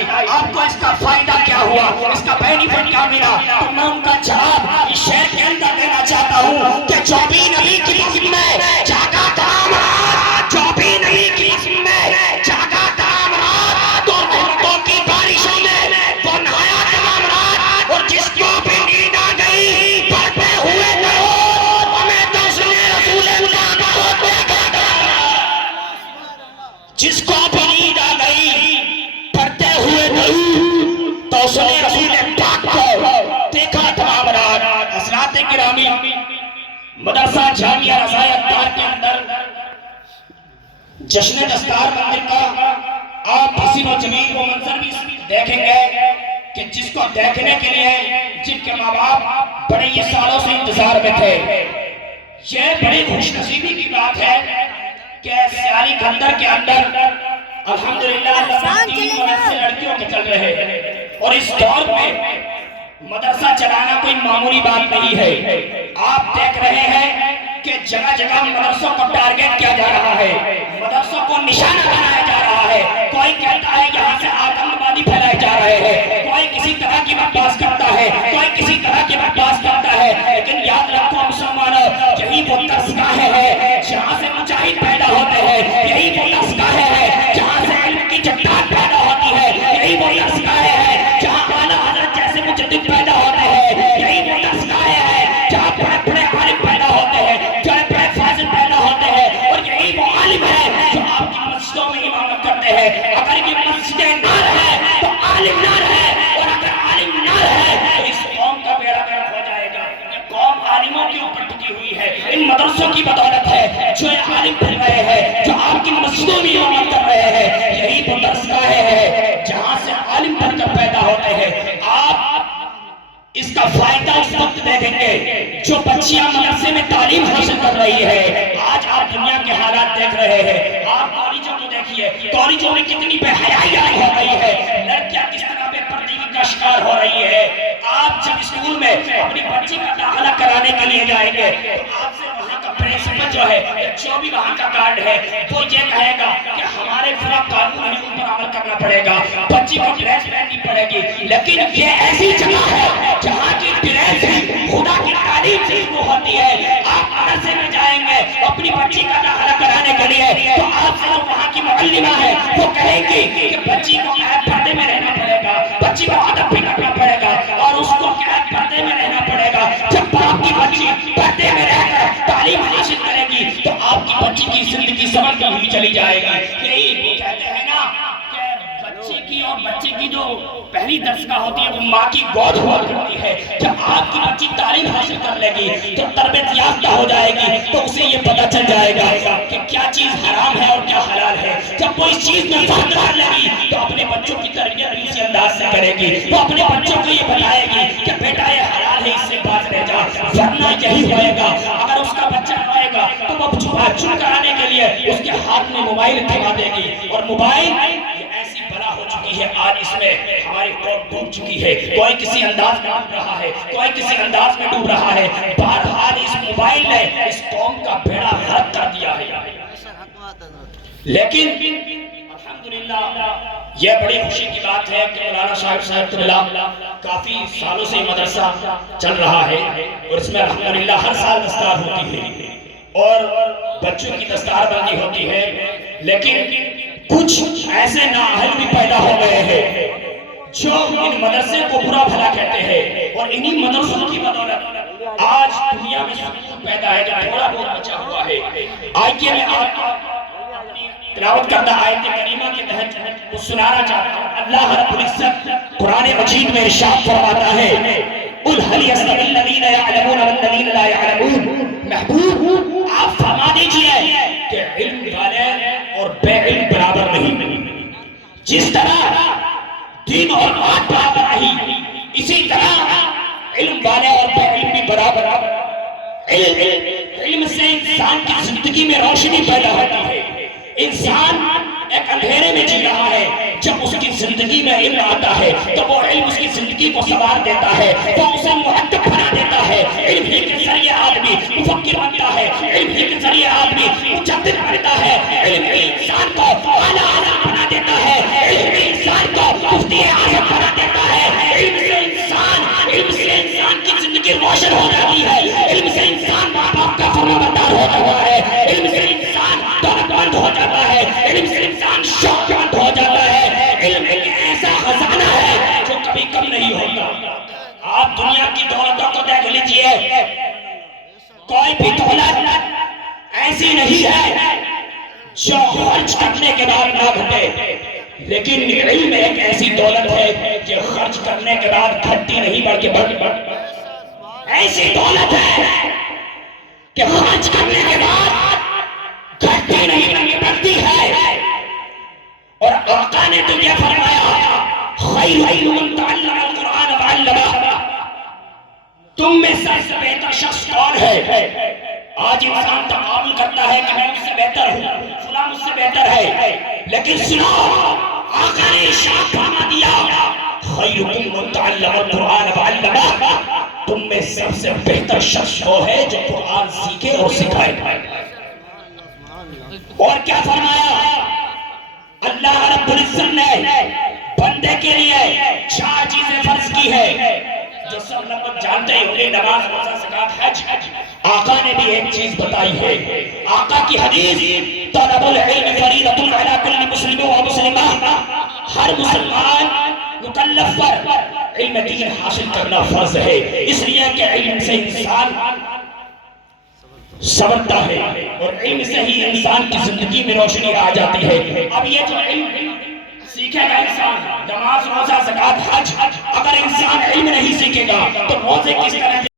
بتائی آپ کو اس کا فائدہ کیا ہوا، اس کا بینیفٹ کیا ملا، تو میں ان کا جواب اس شعر کے اندر دینا چاہتا ہوں کہ جو بھی نبی کی قسم میں جاگا تمام رات، جو بھی نبی کی قسم میں جاگا تمام رات اور رحمتوں کی بارشوں میں وہ نہایا تمام رات، اور جس کو بھی نیند آ گئی پڑھتے ہوئے درود ہمیں تو سنے رسول اللہ بہت دیکھا، جس کو بھی نیند آ گئی پڑھتے ہوئے درود تو سنے رسول پاک کو دیکھا تمام رات۔ حضرات گرامی، مدرسہ جامعہ رضائے اطہار کے اندر جشن دستار بندی کا آپ حسین و جمیل وہ منظر بھی دیکھیں گے کہ جس کو دیکھنے کے لیے جن کے ماں باپ بڑے یہ سالوں سے انتظار میں تھے، یہ بڑی خوش نصیبی کی بات ہے کہ سیالی کھندر کے اندر الحمدللہ تین مدرسے لڑکیوں کے چل رہے ہیں، اور اس دور میں مدرسہ چلانا کوئی معمولی بات نہیں ہے۔ آپ دیکھ رہے ہیں کہ جگہ جگہ مدرسوں کو ٹارگٹ کیا جا رہا ہے، مدرسوں کو نشانہ بنایا جا رہا ہے، کوئی کہتا ہے یہاں سے آتنک وادی پھیلائے جا رہے ہیں، کوئی کسی طرح کی بکواس کرتا ہے، کوئی کسی طرح کی بکواس کرتا ہے، لیکن یاد رکھو مسلمانوں، یہی وہ درسگاہ ہے جہاں سے مجاہد پیدا ہوتے ہیں، یہی وہ درسگاہ ہے جہاں سے علم کی چٹان پیدا ہوتی ہے، یہی وہ درسگاہ ہے جہاں اعلیٰ حضرت جیسے مجدد پیدا ہوتے ہیں، یہی وہ درسگاہ ہے جہاں بڑے بڑے عالم پیدا ہوتے ہیں، بڑے بڑے فاضل پیدا ہوتے ہیں، اور یہی وہ عالم ہے جو آپ کی مسجدوں میں امامت کرتے ہیں۔ اگر یہ مسجدیں نہ رہے تو عالم نہ رہے، اور اگر عالم نہ رہے تو اس قوم کا بیڑا غرق ہو جائے گا۔ یہ قوم عالموں کے اوپر ٹکی ہوئی ہے، ان مدرسوں کی بدولت ہے جو یہ عالم پھر رہے ہیں، جو آپ کی مسجدوں میں امامت کر رہے ہیں، یہی وہ درسگاہیں ہیں جہاں سے عالم بن کر پیدا ہوتے ہیں۔ آپ اس کا فائدہ اس وقت دیکھیں گے جو بچیاں مدرسے میں تعلیم حاصل کر رہی ہے۔ آج آپ دنیا کے حالات دیکھ رہے ہیں، آپ کالجوں کو دیکھیے، کالجوں میں کتنی بے حیائی ہو رہی ہے، لڑکیاں کس طرح بے پردگی کا شکار ہو رہی ہے۔ آپ جب اسکول میں اپنی بچی کا داخلہ کرانے کے لیے جائیں گے تو آپ سے وہاں کا پرنسپل جو ہے، جو بھی وہاں کا گارڈ ہے، وہ یہ کہے گا کہ ہمارے خلاف قانون ہے، ان پر عمل کرنا پڑے گا، بچی کو ڈریس پہننی پڑے گی۔ لیکن یہ ایسی جگہ ہے جہاں کی ڈریس خدا کی تعلیم سے شروع ہوتی ہے۔ آپ مدرسے میں جائیں گے اپنی بچی کا داخلہ کرانے کے لیے تو آپ سے جو وہاں کی معلمہ ہے وہ کہیں گی کہ بچی کو پردے میں رہنا پڑے گا، بچی کو ادب بھی کرنا پڑے گا، اور اس کو پردے میں رہنا پڑے گا۔ جب آپ کی بچی پردے میں رہ کر تعلیم حاصل کرے گی تو آپ کی بچی کی زندگی سمجھ ہوئی چلی جائے گی۔ یہی وہ کہتے ہیں نا کہ بچے کی اور بچے کی جو پہلی درسگاہ ہوتی ہے وہ ماں کی گود ہوا کرتی ہے۔ جب آپ کی بچی تعلیم حاصل کر لے گی تو تربیت یافتہ ہو جائے گی تو اسے یہ پتہ چل جائے گا کہ کیا چیز حرام ہے اور کیا حلال ہے۔ جب وہ اس چیز میں فرق کر لے گی تو اپنے بچوں کی تربیت بھی اسی انداز سے کرے گی، وہ اپنے بچوں کو یہ بتائے گی کہ بیٹا یہ حلال ہے، اس سے باز رہ جا، ورنہ یہی ہوئے گا۔ اگر اس کا بچہ روئے گا تو وہ چپ کرانے کے لیے اس کے ہاتھ میں موبائل تھما دے گی، اور موبائل ایسی بلا ہو چکی ہے آج، اس میں ہماری قوم ڈوب چکی ہے، کوئی کسی انداز میں ڈوب رہا ہے، کوئی کسی انداز میں ڈوب رہا ہے۔ بہرحال اس موبائل نے اس قوم کا بیڑا غرق کر دیا ہے۔ لیکن الحمدللہ یہ بڑی خوشی کی بات ہے کہ مولانا صاحب کافی سالوں سے مدرسہ چل رہا ہے، اور اس میں الحمدللہ ہر سال دستار ہوتی ہے اور بچوں کی دستار بندی ہوتی ہے، لیکن کچھ ایسے نااہل بھی پیدا ہو گئے ہیں جو ان مدرسے کو برا بھلا کہتے ہیں، اور انہی مدرسوں کی بدولت آج دنیا میں سکون پیدا ہے جو تھوڑا بہت بچا ہوا ہے۔ آئیے میں آپ کو اپنی تلاوت کردہ آیت کریمہ کے تحت وہ سنانا چاہتا ہوں۔ اللہ رب العزت قرآن مجید میں ارشاد فرماتا ہے قُلْ هَلْ يَسْتَوِي الَّذِينَ يَعْلَمُونَ وَالَّذِينَ لَا يَعْلَمُونَ۔ محبوب آپ فرما دیجئے کہ علم والے اور بے علم برابر نہیں۔ جس طرح دین اور بات برابر نہیں، اسی طرح علم والے اور بے علم بھی برابر۔ علم سے انسان کی زندگی میں روشنی پیدا ہوتی ہے، انسان ایک اندھیرے میں جی رہا ہے، جب اس کی زندگی میں علم آتا ہے تو وہ علم اس کی زندگی کو سنوار دیتا ہے، وہ اسے مؤدب بنا دیتا ہے۔ علم ہی کے ذریعے آدمی مفکر بنتا ہے، علم ہی کے ذریعے آدمی مجدد بنتا ہے، علم ہی انسان کو اعلیٰ بنا دیتا ہے، علم ہی انسان کو مفتی اعظم بنا دیتا ہے۔ علم سے انسان کی زندگی روشن ہو جاتی ہے، علم سے انسان ماں باپ کا فرمانبردار ہو جاتا ہے، علم سے انسان دولت مند ہو جاتا ہے، علم سے انسان شوق مند ہو جاتا ہے۔ علم ایک ایسا خزانہ ہے جو کبھی کم نہیں ہوتا۔ آپ دنیا کی دولتوں کو دیکھ لیجئے، کوئی بھی دولت ایسی نہیں ہے جو خرچ کرنے کے بعد نہ گھٹے، لیکن علم ایک ایسی دولت ہے جو خرچ کرنے کے بعد گھٹتی نہیں بلکہ ایسی دولت ہے کہ خرچ کرنے کے بعد گھٹتی نہیں بلکہ بڑھتی ہے۔ اور آقا نے تو یہ فرمایا خیر من تعلم القرآن وعلمہ، تم میں سب سے بہتر شخص کون ہے؟ آج انسان تعامل کرتا ہے کہ میں اس سے بہتر ہوں، فلاں مجھ سے بہتر ہے، لیکن سنو آقا نے ارشاد فرما دیا خیرکم من تعلم القرآن وعلمہ، تم میں سب سے بہتر شخص وہ ہے جو قرآن سیکھے اور سکھائے۔ اور کیا فرمایا؟ اللہ رب العزت نے بندے کے لیے 4 چیزیں فرض کی ہے جو سب لوگ جانتے ہوں گے، نماز، روزہ، زکوٰۃ، حج۔ آقا نے بھی ایک چیز بتائی ہے، آقا کی حدیث طلب العلم فریضۃ علی کل مسلم و مسلمہ، ہر مسلمان مکلف پر علم دین حاصل کرنا فرض ہے، اس لیے کہ علم سے انسان سنورتا ہے اور علم سے ہی انسان کی زندگی میں روشنی آ جاتی ہے۔ اب یہ جو علم سیکھے گا انسان، نماز، روزہ، زکوٰۃ، حج، اگر انسان علم نہیں سیکھے گا تو روزے کس طرح